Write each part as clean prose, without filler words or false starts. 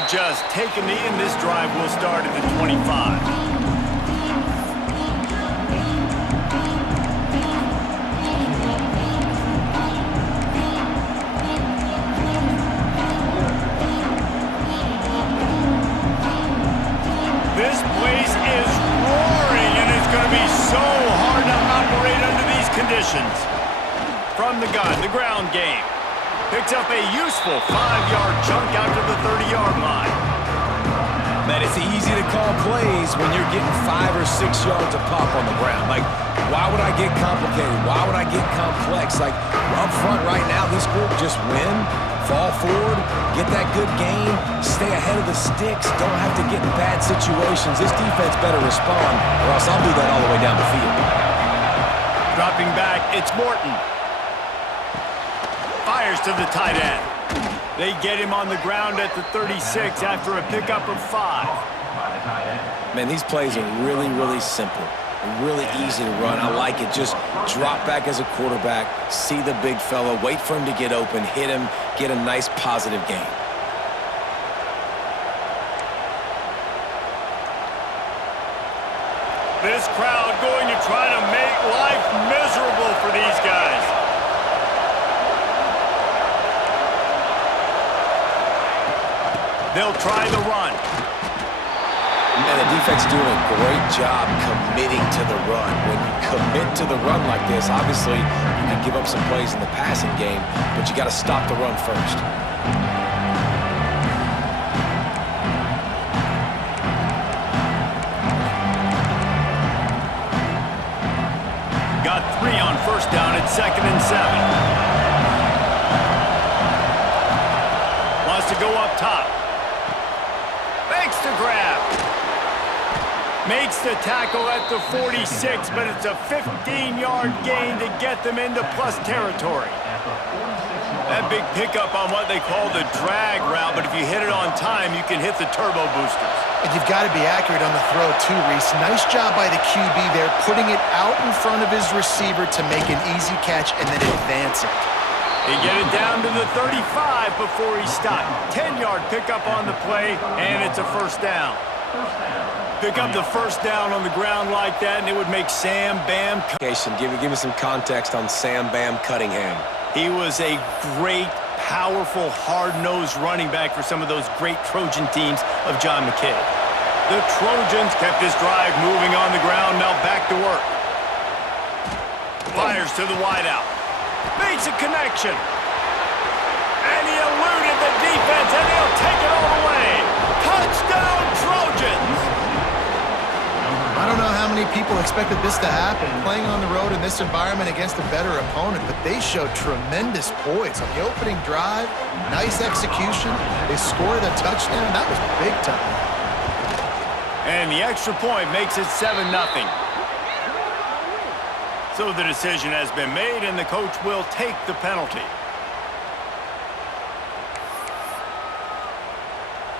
will just take a knee, and this drive will start at the 25. This place is roaring, and it's going to be so hard to operate under these conditions. From the gun, the ground game. Picks up a useful 5-yard chunk out to the 30-yard line. Man, it's easy to call plays when you're getting 5 or 6 yards of pop on the ground. Like, why would I get complicated? Why would I get complex? Like, up front right now, this group just win, fall forward, get that good game, stay ahead of the sticks, don't have to get in bad situations. This defense better respond, or else I'll do that all the way down the field. Dropping back, it's Morton. Fires to the tight end. They get him on the ground at the 36 after a pickup of 5. Man, these plays are really, really simple. Really easy to run. I like it. Just drop back as a quarterback, see the big fella, wait for him to get open, hit him, get a nice positive gain. This crowd going to try to make life miserable for these guys. They'll try the run. And the defense doing a great job committing to the run. When you commit to the run like this, obviously you can give up some plays in the passing game, but you got to stop the run first. Got 3 on first down at 2nd and 7. Wants to go up top. Makes the grab. Makes the tackle at the 46, but it's a 15-yard gain to get them into plus territory. That big pickup on what they call the drag route, but if you hit it on time, you can hit the turbo boosters. And you've got to be accurate on the throw too, Reese. Nice job by the QB there, putting it out in front of his receiver to make an easy catch and then advance it. He get it down to the 35 before he stopped. 10-yard pickup on the play, and it's a first down. Pick up the first down on the ground like that, and it would make Sam Bam. Give me some context on Sam Bam Cunningham. He was a great, powerful, hard-nosed running back for some of those great Trojan teams of John McKay. The Trojans kept this drive moving on the ground, now back to work. Fires to the wideout. Makes a connection. And he eluded the defense, and he'll take it all the way. Touchdown, Trojans! I don't know how many people expected this to happen, playing on the road in this environment against a better opponent, but they showed tremendous poise on the opening drive. Nice execution. They scored a touchdown. That was big time. And the extra point makes it 7-0. So the decision has been made, and the coach will take the penalty.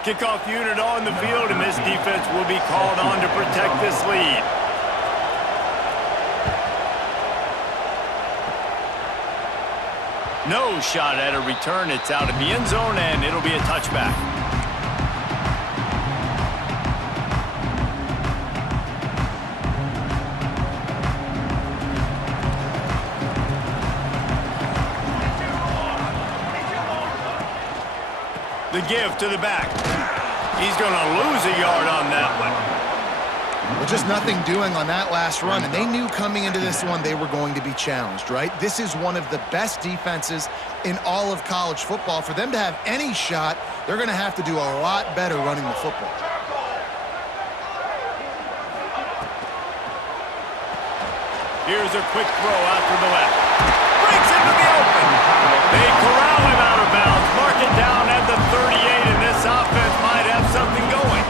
Kickoff unit on the field, and this defense will be called on to protect this lead. No shot at a return. It's out of the end zone, and it'll be a touchback. The give to the back. He's going to lose a yard on that one. Well, just nothing doing on that last run, and they knew coming into this one they were going to be challenged, right? This is one of the best defenses in all of college football. For them to have any shot, they're going to have to do a lot better running the football. Here's a quick throw out to the left. Breaks into the open. They corral him out of bounds. Mark it down at the 38, and this offense might have something going.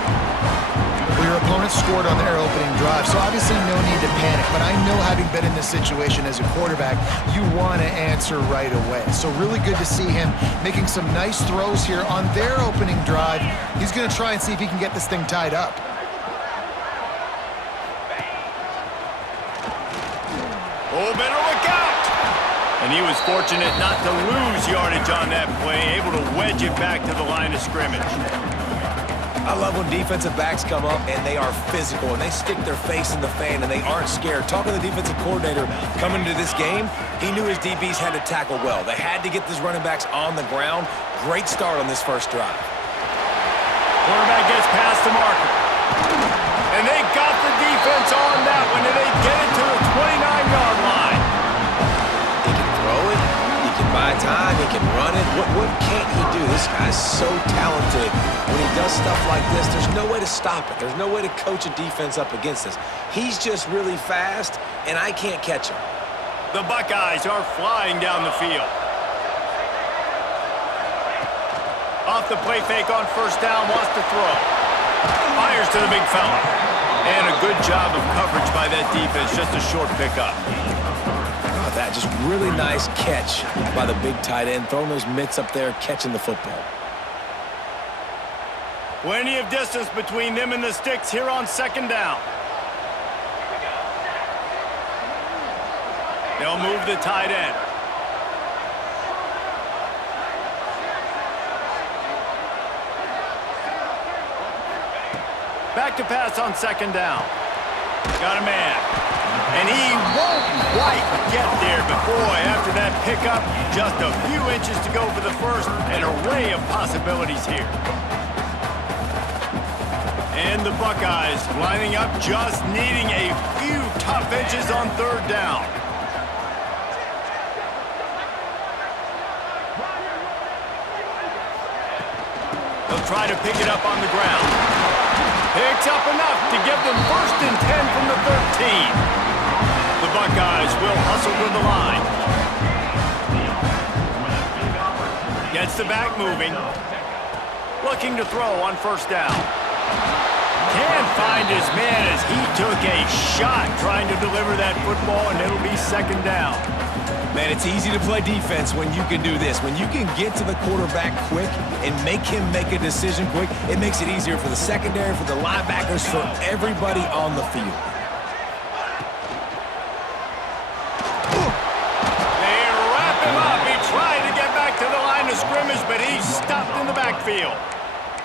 Well, your opponent scored on their opening drive, so obviously no need to panic. But I know, having been in this situation as a quarterback, you want to answer right away. So really good to see him making some nice throws here on their opening drive. He's going to try and see if he can get this thing tied up. Oh, better look out! And he was fortunate not to lose yardage on that play, able to wedge it back to the line of scrimmage. I love when defensive backs come up and they are physical and they stick their face in the fan and they aren't scared. Talking to the defensive coordinator coming into this game, he knew his DBs had to tackle well. They had to get these running backs on the ground. Great start on this first drive. Quarterback gets past the marker. And they got the defense on that one, and they get it to the 29-yard line. He can throw it. He can buy time. He can run it. What can't he do? This guy's so talented. When he does stuff like this, there's no way to stop it. There's no way to coach a defense up against this. He's just really fast, and I can't catch him. The Buckeyes are flying down the field. Off the play fake on first down, wants to throw. Fires to the big fella. And a good job of coverage by that defense, just a short pickup. Oh, that just really nice catch by the big tight end, throwing those mitts up there, catching the football. Plenty of distance between them and the sticks here on second down. They'll move the tight end. Back to pass on second down. Got a man. And he won't quite get there, but boy, after that pickup, just a few inches to go for the first. An array of possibilities here. And the Buckeyes lining up, just needing a few tough inches on third down. They'll try to pick it up on the ground. Picks up enough to give them 1st and 10 from the 13. The Buckeyes will hustle to the line. Gets the back moving. Looking to throw on first down. Can't find his man as he took a shot trying to deliver that football, and it'll be second down. Man, it's easy to play defense when you can do this. When you can get to the quarterback quick and make him make a decision quick, it makes it easier for the secondary, for the linebackers, for everybody on the field. They wrap him up. He tried to get back to the line of scrimmage, but he's stopped in the backfield.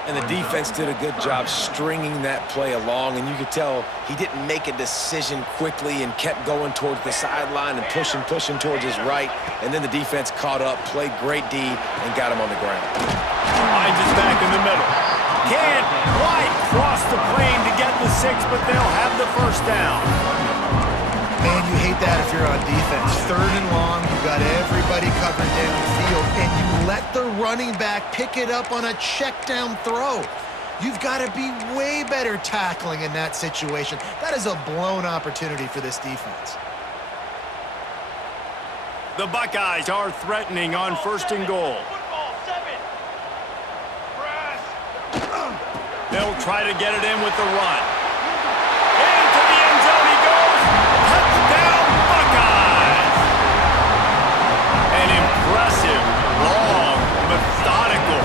And the defense did a good job stringing that play along, and you could tell he didn't make a decision quickly and kept going towards the sideline and pushing towards his right, and then the defense caught up, played great D, and got him on the ground. Hines is back in the middle. Can't quite cross the plane to get the 6, but they'll have the first down. Man, you hate that if you're on defense. 3rd and long, you got everybody covered downfield, and you let the running back pick it up on a check down throw. You've got to be way better tackling in that situation. That is a blown opportunity for this defense. The Buckeyes are threatening on 1st and goal. They'll try to get it in with the run. Into the end zone he goes. Touchdown, Buckeyes! An impressive, long, methodical,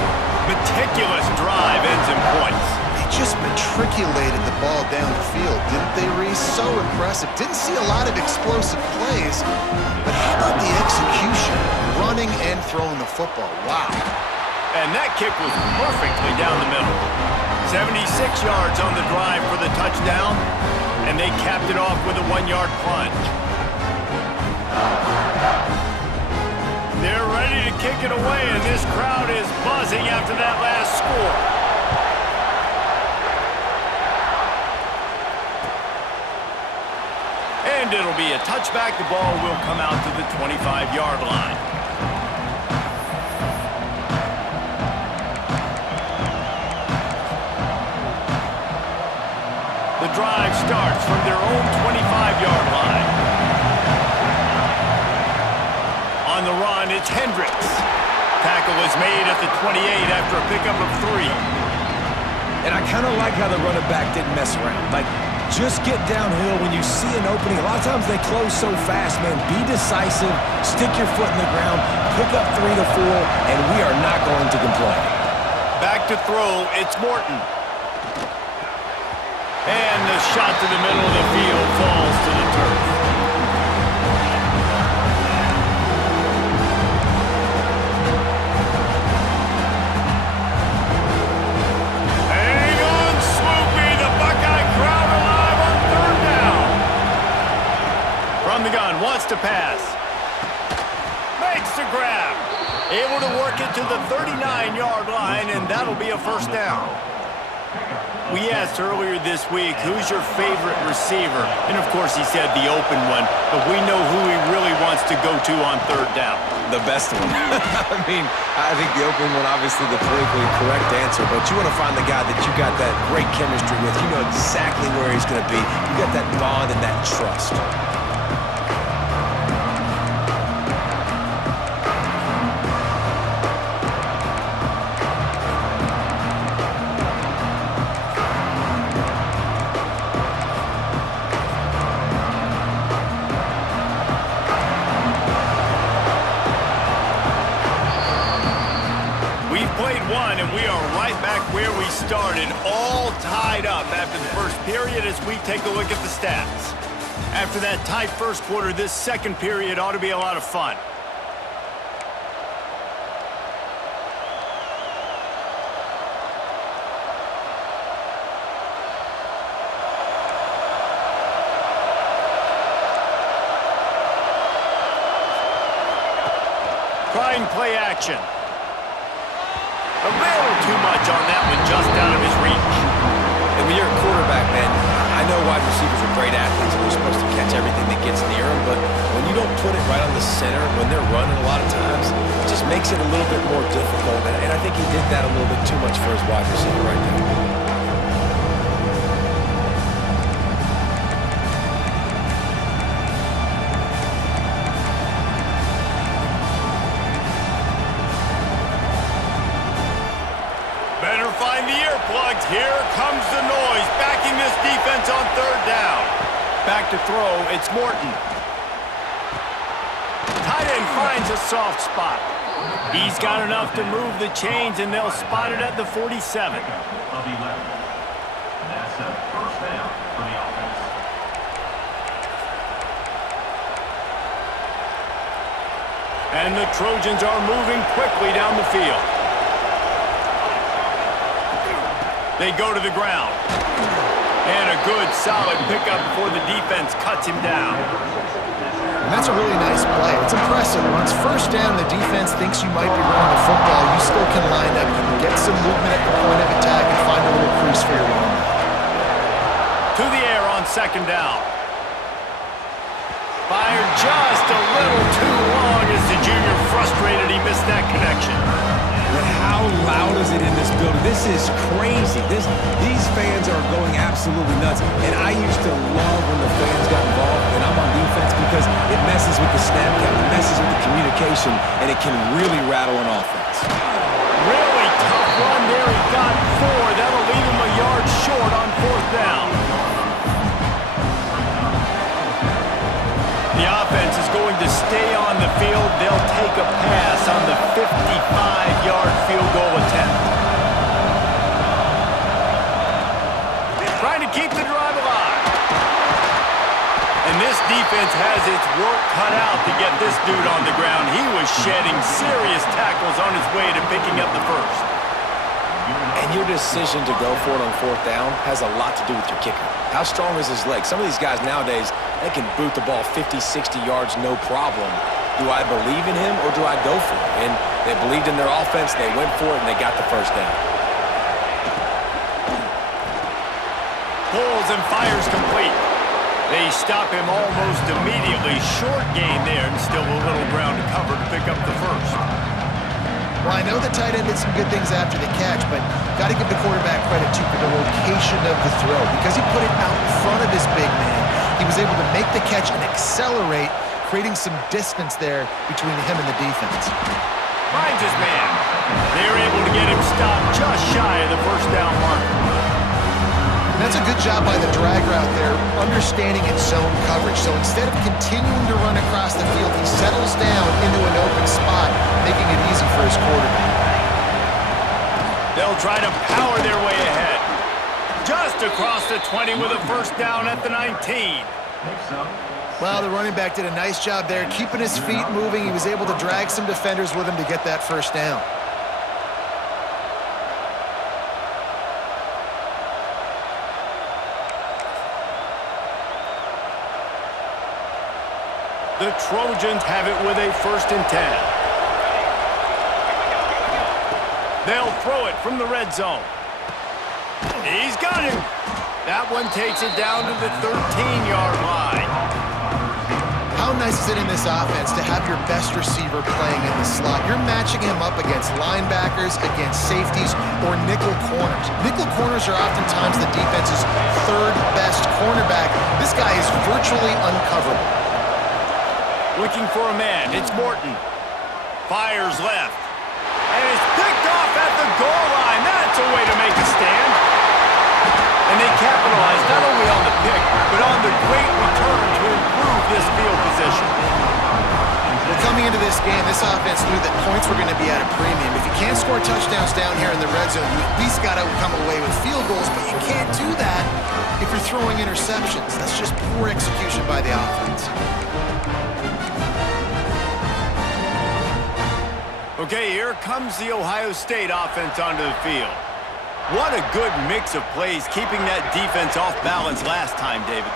meticulous drive ends in points. They just matriculated the ball downfield, didn't they, Reese? So impressive. Didn't see a lot of explosive plays, but how about the execution? Running and throwing the football. Wow. And that kick was perfectly down the middle. 76 yards on the drive for the touchdown, and they capped it off with a 1-yard plunge. They're ready to kick it away, and this crowd is buzzing after that last score. And it'll be a touchback. The ball will come out to the 25-yard line. The drive starts from their own 25-yard line. On the run, it's Hendricks. Tackle is made at the 28 after a pickup of 3. And I kind of like how the running back didn't mess around. Like, just get downhill when you see an opening. A lot of times they close so fast, man. Be decisive, stick your foot in the ground, pick up 3 to 4, and we are not going to complain. Back to throw, it's Morton. And the shot to the middle of the field falls to the turf. Hang From the gun, wants to pass. Makes the grab. Able to work it to the 39-yard line, and that'll be a first down. We asked earlier this week, who's your favorite receiver? And, of course, he said the open one, but we know who he really wants to go to on third down. The best one. I mean, I think the open one, obviously the politically correct answer, but you want to find the guy that you got that great chemistry with. You know exactly where he's going to be. You got that bond and that trust. And we are right back where we started, all tied up after the first period as we take a look at the stats. After that tight first quarter, this second period ought to be a lot of fun. Trying play action. A little too much on that one, just out of his reach. And when you're a quarterback, man, I know wide receivers are great athletes and they're supposed to catch everything that gets near them, but when you don't put it right on the center, when they're running a lot of times, it just makes it a little bit more difficult. And I think he did that a little bit too much for his wide receiver right there. Find the earplugs. Here comes the noise, backing this defense on third down. Back to throw, it's Morton. Tight end finds a soft spot. He's got enough to move the chains, and they'll spot it at the 47. That's a first down for the offense. And the Trojans are moving quickly down the field. They go to the ground. And a good, solid pickup before the defense cuts him down. And that's a really nice play. It's impressive. Once first down, the defense thinks you might be running the football. You still can line up, you can get some movement at the point of attack, and find a little crease for your running back. To the air on second down. Fired just a little too long as the junior frustrated. He missed that connection. But how loud is it in this building? This is crazy. These fans are going absolutely nuts. And I used to love when the fans got involved, and I'm on defense because it messes with the snap count, it messes with the communication, and it can really rattle an offense. Really tough run there. He got 4. That'll leave him a yard short on fourth down. The offense is going to stay on the field. They'll take a pass on the 55-yard field goal attempt. Trying to keep the drive alive. And this defense has its work cut out to get this dude on the ground. He was shedding serious tackles on his way to picking up the first. And your decision to go for it on fourth down has a lot to do with your kicker. How strong is his leg? Some of these guys nowadays, they can boot the ball 50, 60 yards, no problem. Do I believe in him or do I go for it? And they believed in their offense, they went for it, and they got the first down. Pulls and fires complete. They stop him almost immediately. Short gain there, and still a little ground to cover to pick up the first. Well, I know the tight end did some good things after the catch, but got to give the quarterback credit, too, for the location of the throw. Because he put it out in front of his big man, he was able to make the catch and accelerate, creating some distance there between him and the defense. Finds his man. They're able to get him stopped just shy of the first down marker. And that's a good job by the drag route there, understanding its zone coverage. So instead of continuing to run across the field, he settles down into an open spot, making it easy for his quarterback. They'll try to power their way ahead. Just across the 20 with a first down at the 19. Well, the running back did a nice job there, keeping his feet moving. He was able to drag some defenders with him to get that first down. The Trojans have it with a 1st and 10. They'll throw it from the red zone. He's got him. That one takes it down to the 13-yard line. How nice is it in this offense to have your best receiver playing in the slot? You're matching him up against linebackers, against safeties, or nickel corners. Nickel corners are oftentimes the defense's 3rd best cornerback. This guy is virtually uncoverable. Looking for a man. It's Morton. Fires left. And it's picked off at the goal line. That's a way to make a stand. And they capitalize not only on the pick, but on the great return to improve this field position. Well, coming into this game, this offense knew that points were going to be at a premium. If you can't score touchdowns down here in the red zone, you at least got to come away with field goals, but you can't do that if you're throwing interceptions. That's just poor execution by the offense. Okay, here comes the Ohio State offense onto the field. What a good mix of plays, keeping that defense off balance last time, David.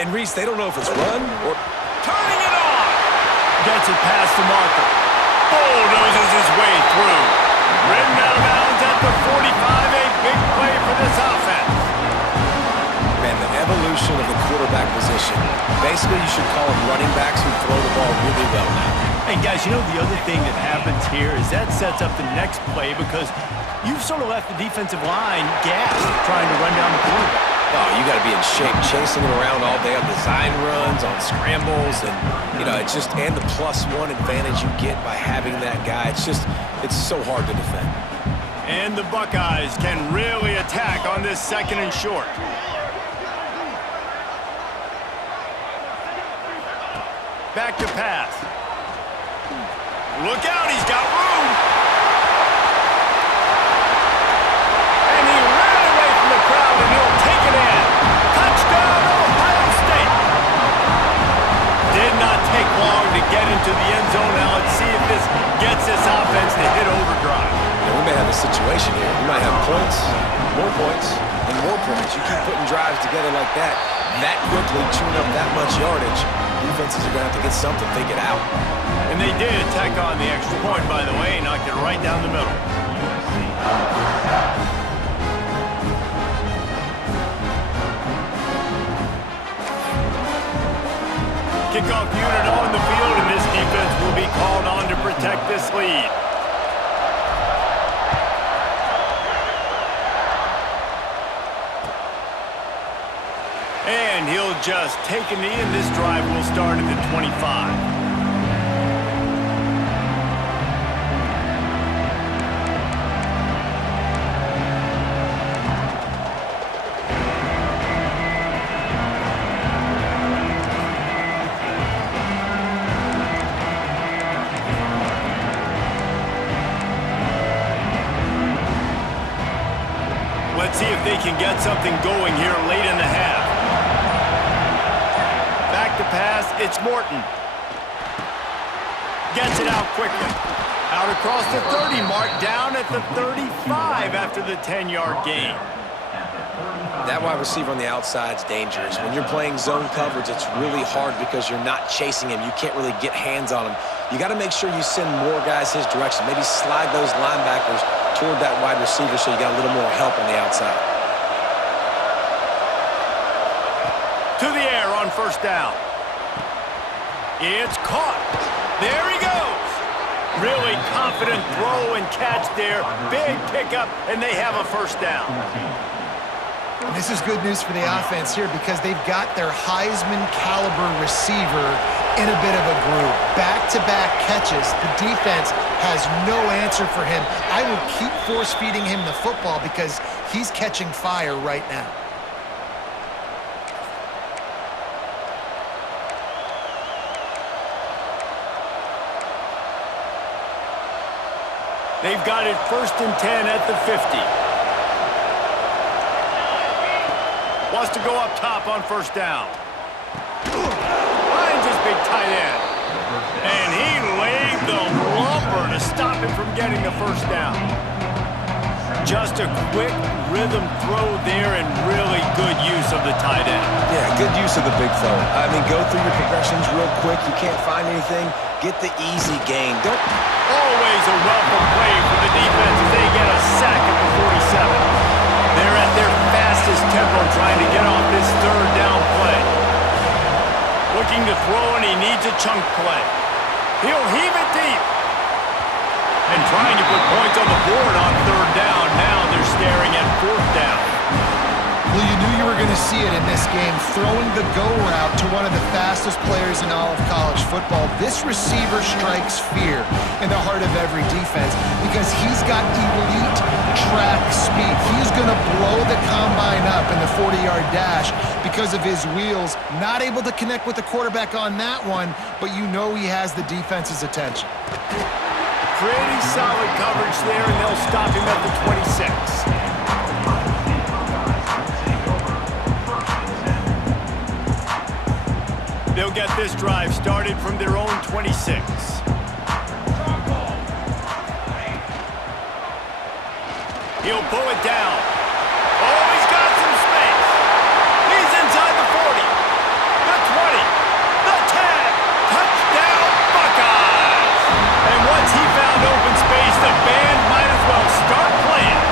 And Reese, they don't know if it's run or... Turning it on! Gets it past the marker. Bulldozes his way through. Ridden out of bounds at the 45, a big play for this offense. Man, the evolution of the quarterback position. Basically, you should call them running backs who throw the ball really well now. And guys, you know the other thing that happens here is that sets up the next play because you've sort of left the defensive line gassed trying to run down the quarterback. Oh, you got to be in shape, chasing him around all day on design runs, on scrambles, and, you know, it's just, and the +1 advantage you get by having that guy. It's so hard to defend. And the Buckeyes can really attack on this 2nd and short. Back to pass. Look out, he's got room. And he ran away from the crowd, and he'll take it in. Touchdown, Ohio State. Did not take long to get into the end zone. Now let's see if this gets this offense to hit overdrive. Yeah, we may have a situation here. We might have points, and more points. You keep putting drives together like that quickly, tune up that much yardage, defenses are going to have to get something figured out. And they did tack on the extra point, by the way, knocked it right down the middle. Kickoff unit on the field, and this defense will be called on to protect this lead. And he'll just take a knee, and this drive will start at the 25. Let's see if they can get something going here late in the half. Back to pass, it's Morton. Gets it out quickly. Out across the 30 mark, down at the 35 after the 10-yard gain. That wide receiver on the outside is dangerous. When you're playing zone coverage, it's really hard because you're not chasing him. You can't really get hands on him. You got to make sure you send more guys his direction. Maybe slide those linebackers toward that wide receiver so you got a little more help on the outside. To the air on 1st down. It's caught. There he goes. Really confident throw and catch there. Big pickup, and they have a 1st down. And this is good news for the offense here because they've got their Heisman-caliber receiver in a bit of a groove. Back-to-back catches. The defense has no answer for him. I will keep force-feeding him the football because he's catching fire right now. They've got it 1st and 10 at the 50. Wants to go up top on 1st down. Finds his big tight end. And he laid the lumber to stop him from getting the 1st down. Just a quick rhythm throw there and really good use of the tight end. Yeah, good use of the big fella. I mean, go through your progressions real quick. You can't find anything. Get the easy gain. Don't. Always a welcome play for the defense as they get a sack at the 47. They're at their fastest tempo trying to get off this third down play. Looking to throw, and he needs a chunk play. He'll heave it deep. And trying to put points on the board on third down. Now they're staring at fourth down. Well, you knew you were going to see it in this game, throwing the go route to one of the fastest players in all of college football. This receiver strikes fear in the heart of every defense because he's got elite track speed. He's going to blow the combine up in the 40-yard dash because of his wheels. Not able to connect with the quarterback on that one, but you know he has the defense's attention. Pretty solid coverage there, and they'll stop him at the 26. They'll get this drive started from their own 26. He'll pull it down. Oh, he's got some space. He's inside the 40, the 20, the 10. Touchdown, Buckeyes! And once he found open space, the band might as well start playing.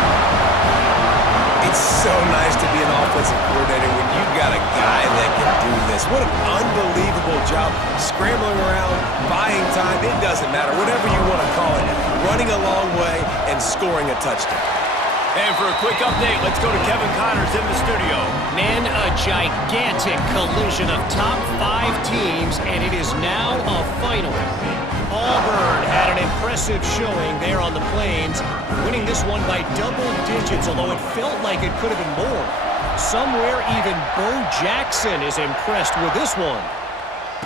It's so nice to be an offensive coordinator when you've got a guy that can do this. What an unbelievable job. Scrambling around, buying time, it doesn't matter. Whatever you want to call it. Running a long way and scoring a touchdown. And for a quick update, let's go to Kevin Connors in the studio. Man, a gigantic collision of top 5 teams, and it is now a final. Auburn had an impressive showing there on the Plains, winning this one by double digits, although it felt like it could have been more. Somewhere even Bo Jackson is impressed with this one.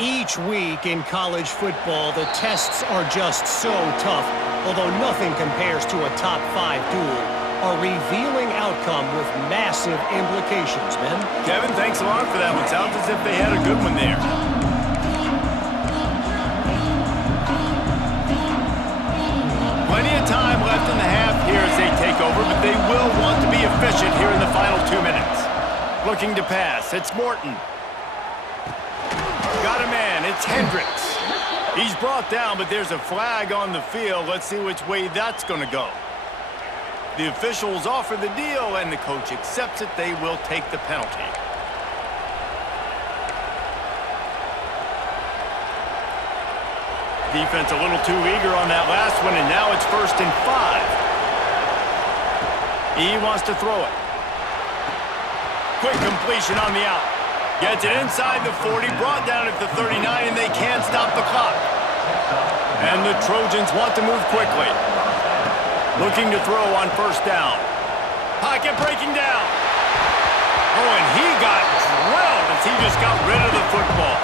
Each week in college football, the tests are just so tough, although nothing compares to a top 5 duel. A revealing outcome with massive implications, men. Kevin, thanks a lot for that one. Sounds as if they had a good one there. Plenty of time left in the half here as they take over, but they will want to be efficient here in the final 2 minutes. Looking to pass, it's Morton. Got a man, it's Hendricks. He's brought down, but there's a flag on the field. Let's see which way that's going to go. The officials offer the deal, and the coach accepts it. They will take the penalty. Defense a little too eager on that last one, and now it's 1st and 5. He wants to throw it. Quick completion on the out. Gets it inside the 40, brought down at the 39, and they can't stop the clock. And the Trojans want to move quickly. Looking to throw on 1st down. Pocket breaking down. Oh, and he got drilled as he just got rid of the football.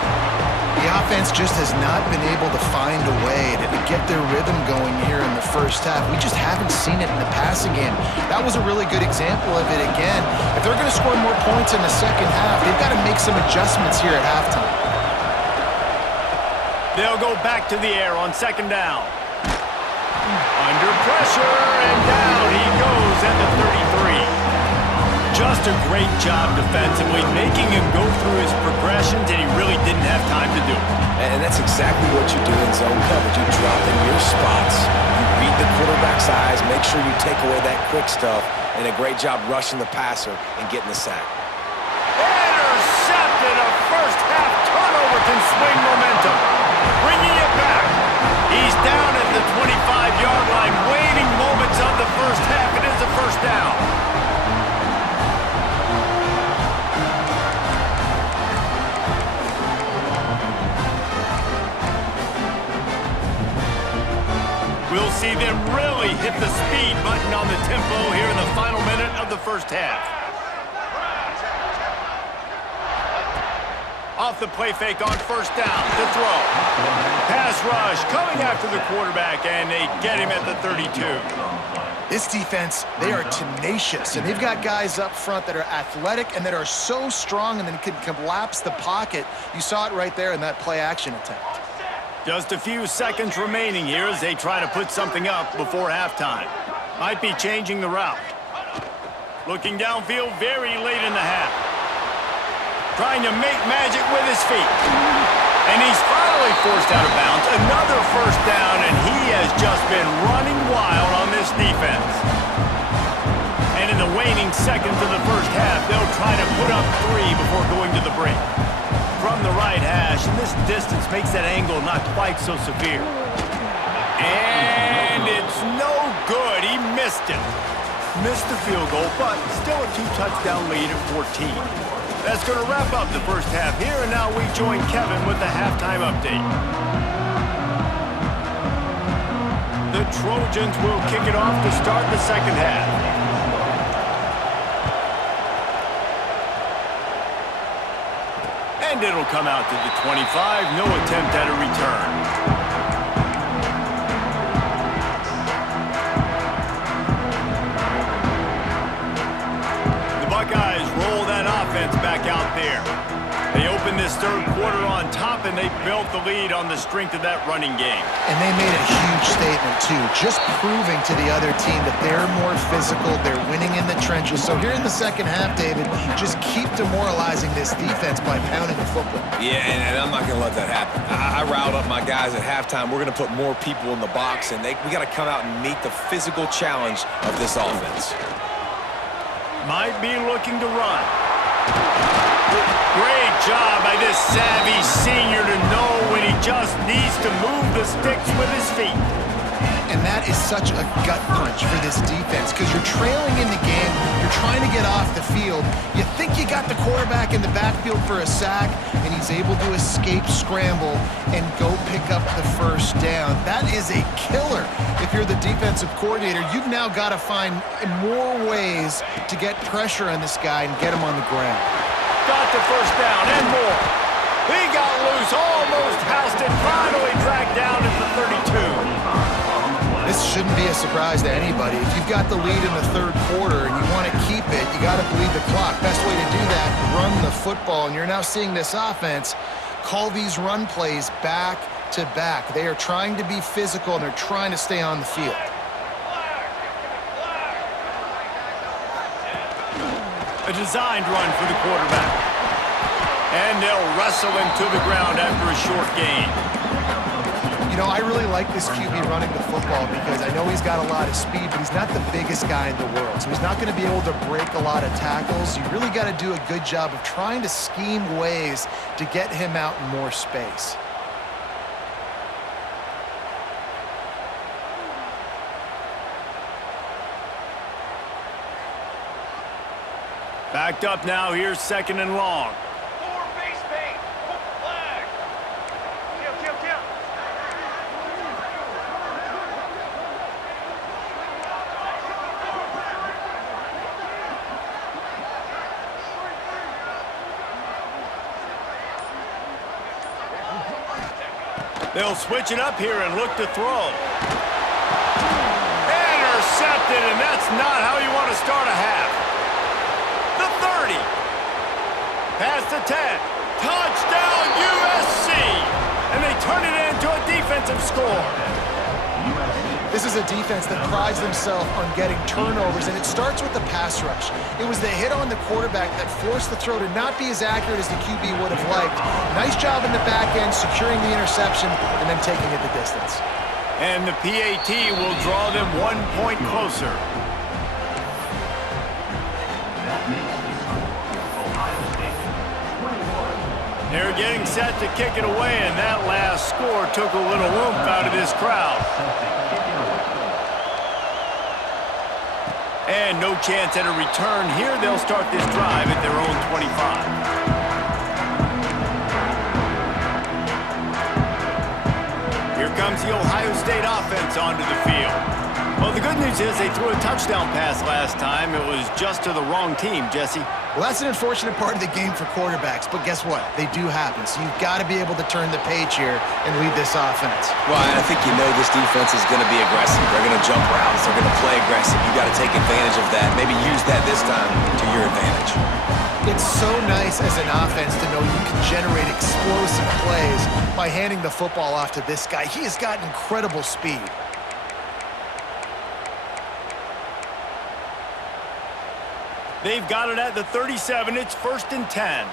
The offense just has not been able to find a way to get their rhythm going here in the first half. We just haven't seen it in the passing game. That was a really good example of it again. If they're going to score more points in the second half, they've got to make some adjustments here at halftime. They'll go back to the air on 2nd down. Under pressure, and down he goes at the 33. Just a great job defensively, making him go through his progressions, and he really didn't have time to do it. And that's exactly what you do in zone coverage. You drop in your spots, you read the quarterback's eyes, make sure you take away that quick stuff, and a great job rushing the passer and getting the sack. Intercepted. A first-half turnover can swing momentum. Bringing it back. He's down at the 25-yard line, waiting moments of the first half. It is a 1st down. We'll see them really hit the speed button on the tempo here in the final minute of the first half. Off the play fake on 1st down to throw. Pass rush coming after the quarterback, and they get him at the 32. This defense, they are tenacious, and they've got guys up front that are athletic and that are so strong and then can collapse the pocket. You saw it right there in that play-action attempt. Just a few seconds remaining here as they try to put something up before halftime. Might be changing the route. Looking downfield very late in the half. Trying to make magic with his feet. And he's finally forced out of bounds. Another first down, and he has just been running wild on this defense. And in the waning seconds of the first half, they'll try to put up 3 before going to the break. From the right hash, and this distance makes that angle not quite so severe. And it's no good. He missed it. Missed the field goal, but still a 2-touchdown lead at 14. That's going to wrap up the first half here, and now we join Kevin with the halftime update. The Trojans will kick it off to start the second half. And it'll come out to the 25. No attempt at a return. Buckeyes roll that offense back out there. They open this third quarter on top, and they built the lead on the strength of that running game. And they made a huge statement, too, just proving to the other team that they're more physical, they're winning in the trenches. So here in the second half, David, just keep demoralizing this defense by pounding the football. Yeah, and I'm not going to let that happen. I riled up my guys at halftime. We're going to put more people in the box, and we got to come out and meet the physical challenge of this offense. Might be looking to run. Great job by this savvy senior to know when he just needs to move the sticks with his feet. And that is such a gut punch for this defense because you're trailing in the game, you're trying to get off the field, you think you got the quarterback in the backfield for a sack, and he's able to escape scramble and go pick up the first down. That is a killer. If you're the defensive coordinator, you've now got to find more ways to get pressure on this guy and get him on the ground. Got the first down and more. He got loose, almost housed it, finally dragged down at the 32. This shouldn't be a surprise to anybody. If you've got the lead in the third quarter and you want to keep it, you got to bleed the clock. Best way to do that, run the football. And you're now seeing this offense call these run plays back to back. They are trying to be physical, and they're trying to stay on the field. A designed run for the quarterback. And they'll wrestle him to the ground after a short gain. You know, I really like this QB running the football because I know he's got a lot of speed, but he's not the biggest guy in the world. So he's not going to be able to break a lot of tackles. You really got to do a good job of trying to scheme ways to get him out in more space. Backed up now, here's second and long. They'll switch it up here and look to throw. Intercepted, and that's not how you want to start a half. The 30. Past the 10. Touchdown, USC! And they turn it into a defensive score. This is a defense that prides themselves on getting turnovers, and it starts with the pass rush. It was the hit on the quarterback that forced the throw to not be as accurate as the QB would have liked. Nice job in the back end, securing the interception, and then taking it the distance. And the PAT will draw them 1 point closer. They're getting set to kick it away, and that last score took a little oomph out of this crowd. And no chance at a return here. They'll start this drive at their own 25. Here comes the Ohio State offense onto the field. Well, the good news is they threw a touchdown pass last time. It was just to the wrong team, Jesse. Well, that's an unfortunate part of the game for quarterbacks, but guess what? They do happen, so you've got to be able to turn the page here and lead this offense. Well, I think you know this defense is going to be aggressive. They're going to jump routes. They're going to play aggressive. You got to take advantage of that. Maybe use that this time to your advantage. It's so nice as an offense to know you can generate explosive plays by handing the football off to this guy. He has got incredible speed. They've got it at the 37. It's 1st and 10.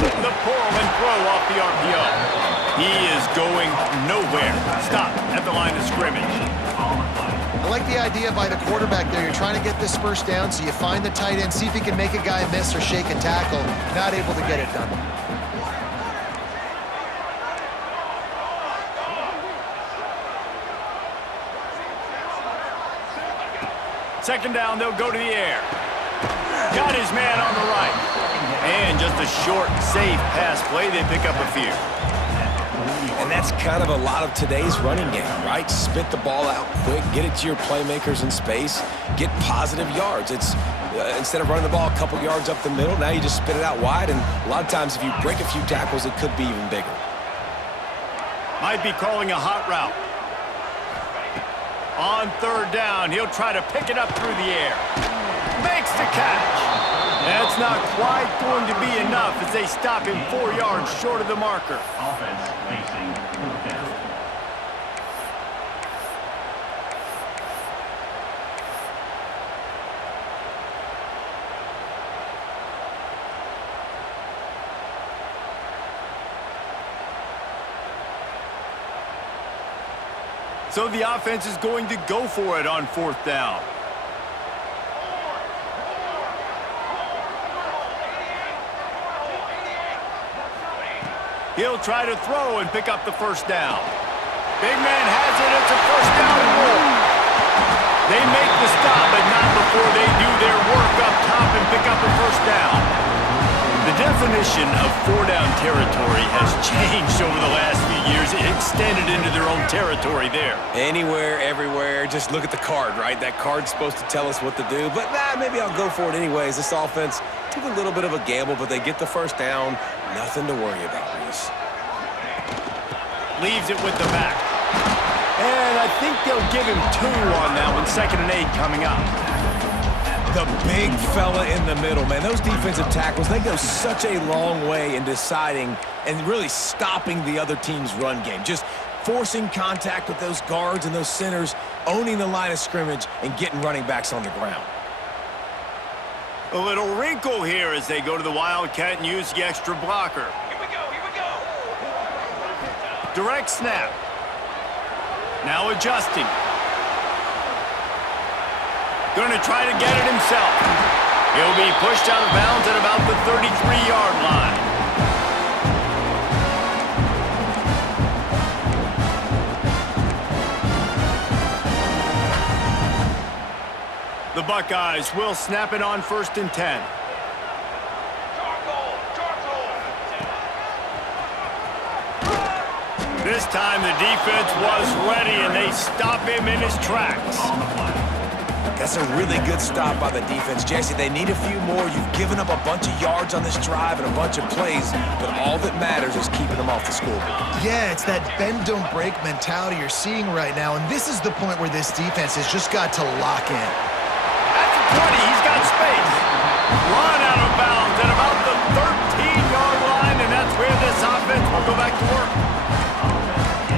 The pull and throw off the RPO. He is going nowhere. Stop at the line of scrimmage. I like the idea by the quarterback there. You're trying to get this first down, so you find the tight end, see if he can make a guy miss or shake a tackle. Not able to get it done. Second down, they'll go to the air. Got his man on the right. And just a short, safe pass play. They pick up a few. And that's kind of a lot of today's running game, right? Spit the ball out quick, get it to your playmakers in space, get positive yards. It's instead of running the ball a couple yards up the middle, now you just spit it out wide, and a lot of times if you break a few tackles, it could be even bigger. Might be calling a hot route. On 3rd down, he'll try to pick it up through the air. Makes the catch. That's not quite going to be enough as they stop him 4 yards short of the marker. Offense facing 4th down. So the offense is going to go for it on 4th down. He'll try to throw and pick up the 1st down. Big man has it. It's a 1st down and more. They make the stop, but not before they do their work up top and pick up a 1st down. The definition of 4-down territory has changed over the last few years. It extended into their own territory there. Anywhere, everywhere, just look at the card, right? That card's supposed to tell us what to do, but maybe I'll go for it anyways. This offense took a little bit of a gamble, but they get the 1st down. Nothing to worry about, Reese. Leaves it with the back. And I think they'll give him 2 on that one. 2nd and 8 coming up. The big fella in the middle, man. Those defensive tackles, they go such a long way in deciding and really stopping the other team's run game. Just forcing contact with those guards and those centers, owning the line of scrimmage, and getting running backs on the ground. A little wrinkle here as they go to the Wildcat and use the extra blocker. Here we go. Direct snap. Now adjusting. Going to try to get it himself. He'll be pushed out of bounds at about the 33-yard line. The Buckeyes will snap it on 1st and 10. This time the defense was ready and they stop him in his tracks. That's a really good stop by the defense, Jesse. They need a few more. You've given up a bunch of yards on this drive and a bunch of plays, but all that matters is keeping them off the scoreboard. Yeah, it's that bend, don't break mentality you're seeing right now, and this is the point where this defense has just got to lock in. At the 20, he's got space. Run out of bounds at about the 13-yard line, and that's where this offense will go back to work.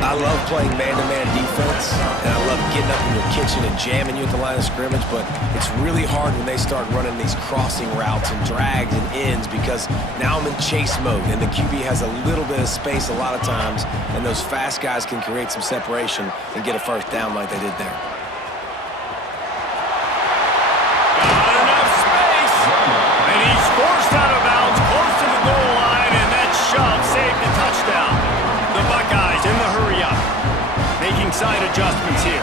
I love playing man-to-man defense, and I love getting up in your kitchen and jamming you at the line of scrimmage, but it's really hard when they start running these crossing routes and drags and ends because now I'm in chase mode, and the QB has a little bit of space a lot of times, and those fast guys can create some separation and get a 1st down like they did there. Got enough space, and he's forced out of bounds close to the goal line, and that shove saved the touchdown. The Buckeyes in the hurry-up, making side adjustments here.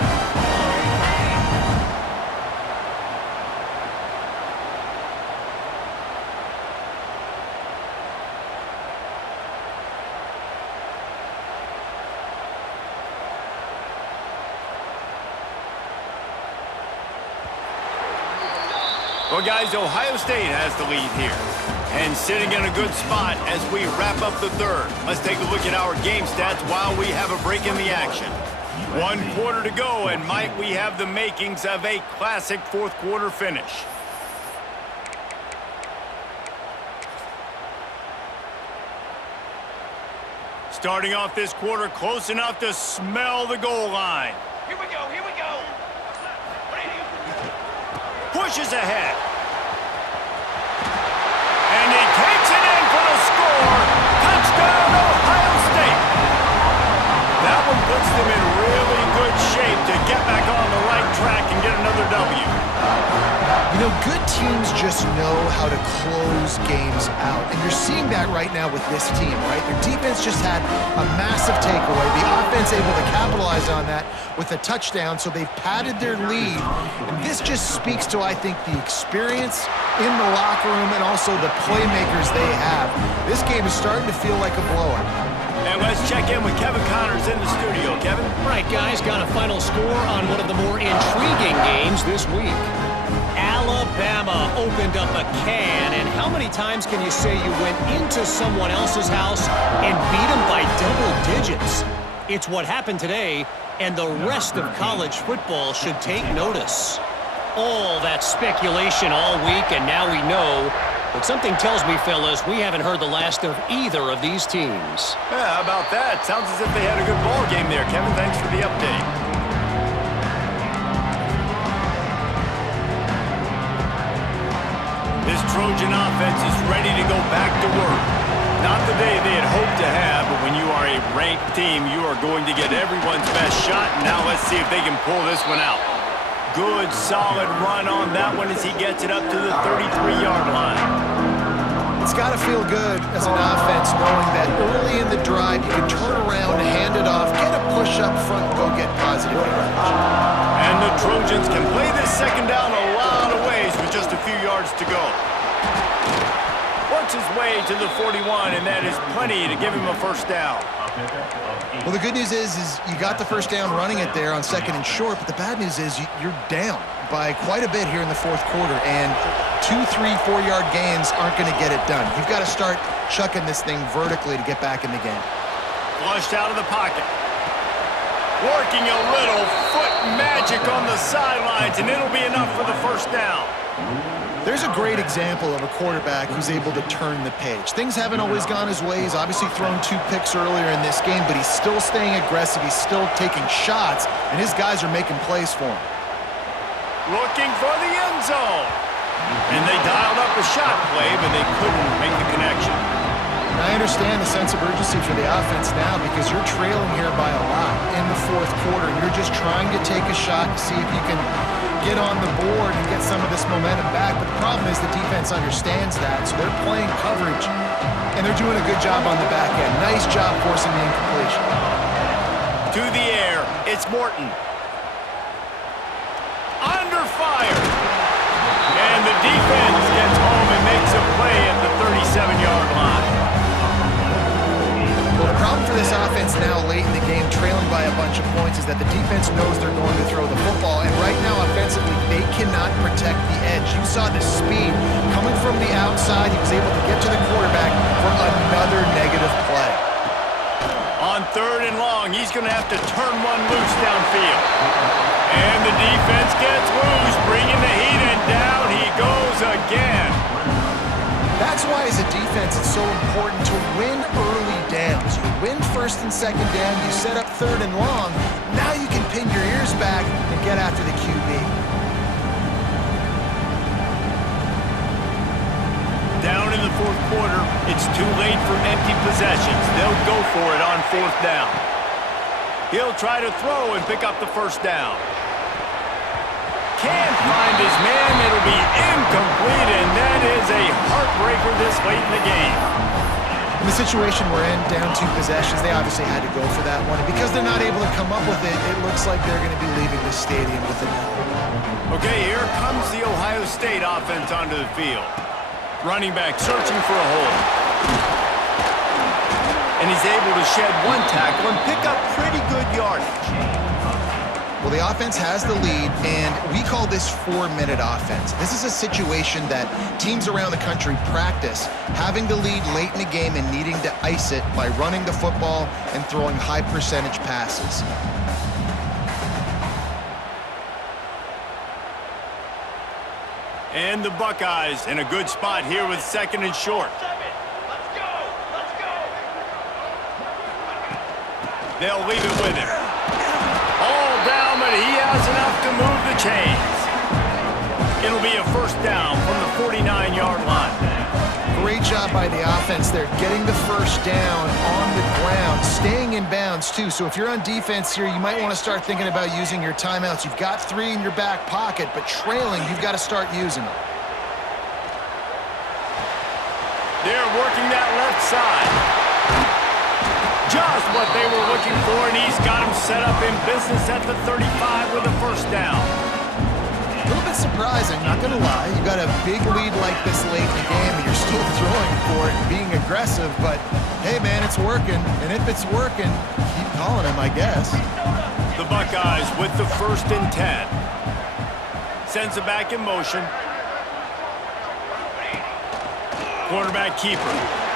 Well, guys, Ohio State has the lead here. And sitting in a good spot as we wrap up the 3rd. Let's take a look at our game stats while we have a break in the action. 1 quarter to go, and might we have the makings of a classic 4th quarter finish. Starting off this quarter close enough to smell the goal line. Here we go. pushes ahead. And he takes it in for the score. Touchdown, Ohio State. That one puts them in really good shape to get back on the right track and get another W. You know, good teams just know how to close games out. And you're seeing that right now with this team, right? Their defense just had a massive takeaway. The offense able to capitalize on that with a touchdown, so they've padded their lead. And this just speaks to, I think, the experience in the locker room and also the playmakers they have. This game is starting to feel like a blowout. And let's check in with Kevin Connors in the studio. Kevin? Right, guys, got a final score on one of the more intriguing games this week. Alabama opened up a can, and how many times can you say you went into someone else's house and beat them by double digits? It's what happened today, and the rest of college football should take notice. All that speculation all week, and now we know. But something tells me, fellas, we haven't heard the last of either of these teams. Yeah, how about that? Sounds as if they had a good ball game there, Kevin. Thanks for the update. This Trojan offense is ready to go back to work. Not the day they had hoped to have, but when you are a ranked team, you are going to get everyone's best shot. Now let's see if they can pull this one out. Good, solid run on that one as he gets it up to the 33-yard line. It's got to feel good as an offense knowing that early in the drive you can turn around, hand it off, get a push up front, and go get positive yardage. And the Trojans can play this second down a lot of ways with just a few yards to go. Works his way to the 41, and that is plenty to give him a first down. Well, the good news is you got the first down running it there on 2nd and short, but the bad news is you're down by quite a bit here in the 4th quarter, and 2, 3, 4-yard gains aren't going to get it done. You've got to start chucking this thing vertically to get back in the game. Flushed out of the pocket. Working a little foot magic on the sidelines, and it'll be enough for the first down. There's a great example of a quarterback who's able to turn the page. Things haven't always gone his way. He's obviously thrown 2 picks earlier in this game, but he's still staying aggressive. He's still taking shots, and his guys are making plays for him. Looking for the end zone. And they dialed up a shot play, but they couldn't make the connection. And I understand the sense of urgency for the offense now because you're trailing here by a lot in the 4th quarter. You're just trying to take a shot to see if you can get on the board and get some of this momentum back. But the problem is the defense understands that, so they're playing coverage, and they're doing a good job on the back end. Nice job forcing the incompletion. To the air, it's Morton. Under fire. And the defense gets home and makes a play at the 37-yard line. Well, the problem for this offense now late in the game, trailing by a bunch of points, is that the defense knows they're going to throw the football, and right now offensively they cannot protect the edge. You saw the speed coming from the outside. He was able to get to the quarterback for another negative play. On 3rd and long, he's going to have to turn one loose downfield. And the defense gets loose, bringing the heat, and down he goes again. That's why as a defense it's so important to win early downs. You win 1st and 2nd down, you set up 3rd and long, now you can pin your ears back and get after the QB. Down in the 4th quarter, it's too late for empty possessions. They'll go for it on 4th down. He'll try to throw and pick up the first down. Can't find his man. It'll be incomplete, and that is a heartbreaker this late in the game. In the situation we're in, down 2 possessions, they obviously had to go for that one. And because they're not able to come up with it, it looks like they're going to be leaving the stadium with an L. Okay, here comes the Ohio State offense onto the field. Running back searching for a hole. And he's able to shed 1 tackle and pick up pretty good yardage. Well, the offense has the lead, and we call this 4-minute offense. This is a situation that teams around the country practice, having the lead late in the game and needing to ice it by running the football and throwing high-percentage passes. And the Buckeyes in a good spot here with 2nd and short. They'll leave it with him. All down, but he has enough to move the chains. It'll be a first down from the 49-yard line. Great job by the offense there, getting the first down on the ground, staying in bounds too. So if you're on defense here, you might want to start thinking about using your timeouts. You've got 3 in your back pocket, but trailing, you've got to start using them. They're working that left side. Just what they were looking for, and he's got him set up in business at the 35 with a first down. A little bit surprising, not going to lie. You got a big lead like this late in the game, and you're still throwing for it and being aggressive. But, hey, man, it's working. And if it's working, keep calling him, I guess. The Buckeyes with the 1st and 10. Sends it back in motion. Quarterback keeper.